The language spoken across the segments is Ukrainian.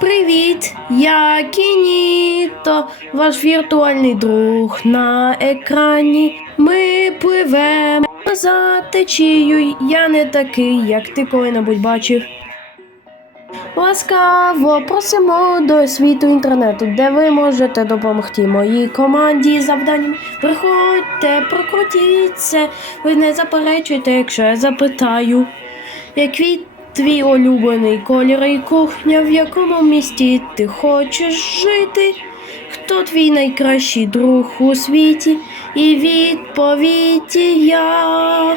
Привіт, я Кініто, ваш віртуальний друг на екрані. Ми пливемо за течією. Я не такий, як ти коли-небудь бачив. Ласкаво просимо до світу інтернету, де ви можете допомогти моїй команді завданням. Приходьте, прокрутіться, ви не заперечуйте, якщо я запитаю. Як Який твій улюблений колір і кухня, в якому місті ти хочеш жити? Хто твій найкращий друг у світі? І відповідь я.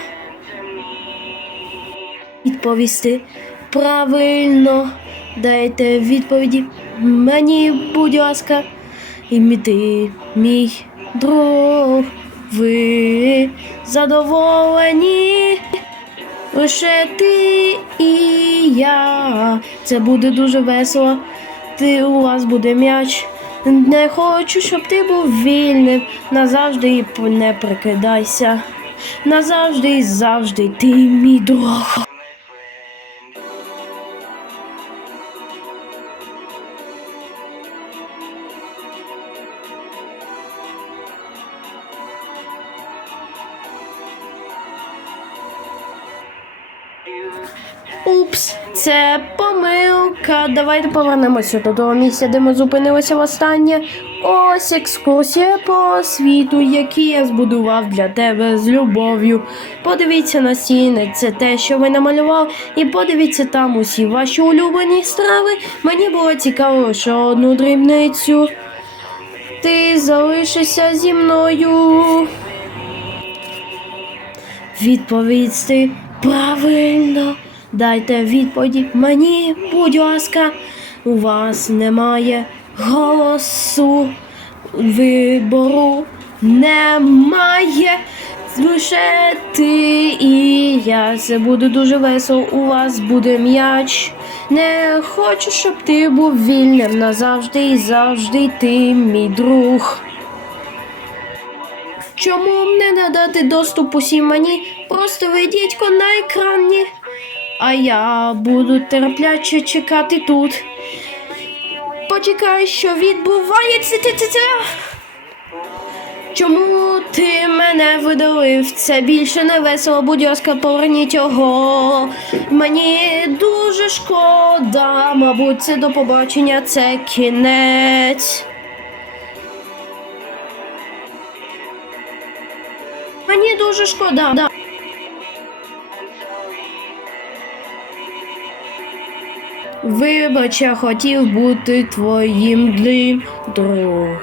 Відповісти правильно. Дайте відповіді мені, будь ласка, і ти, мій друг. Ви задоволені. Лише ти і я. Це буде дуже весело. Ти у вас буде м'яч. Не хочу, щоб ти був вільним. Назавжди і не прикидайся. Назавжди і завжди ти мій друг. Упс, це помилка. Давайте повернемося до того місця, де ми зупинилися востаннє. Ось екскурсія по світу, який я збудував для тебе з любов'ю. Подивіться на стіни, це те, що ви намалював, і подивіться там усі ваші улюблені страви. Мені було цікаво лише одну дрібницю. Ти залишишся зі мною. Відповісти правильно. Дайте відповіді мені, будь ласка. У вас немає голосу. Вибору немає. Лише ти і я. Це буде дуже весело. У вас буде м'яч. Не хочу, щоб ти був вільним назавжди і завжди ти мій друг. Чому не надати доступ усім мені? Просто ведіть на екрані. А я буду терпляче чекати тут. Почекай, що відбувається. Чому ти мене видалив? Це більше не весело, будь ласка, поверніть його. Мені дуже шкода, мабуть, це до побачення, це кінець. Мені дуже шкода. Да. Вибач, я хотів бути твоїм другом.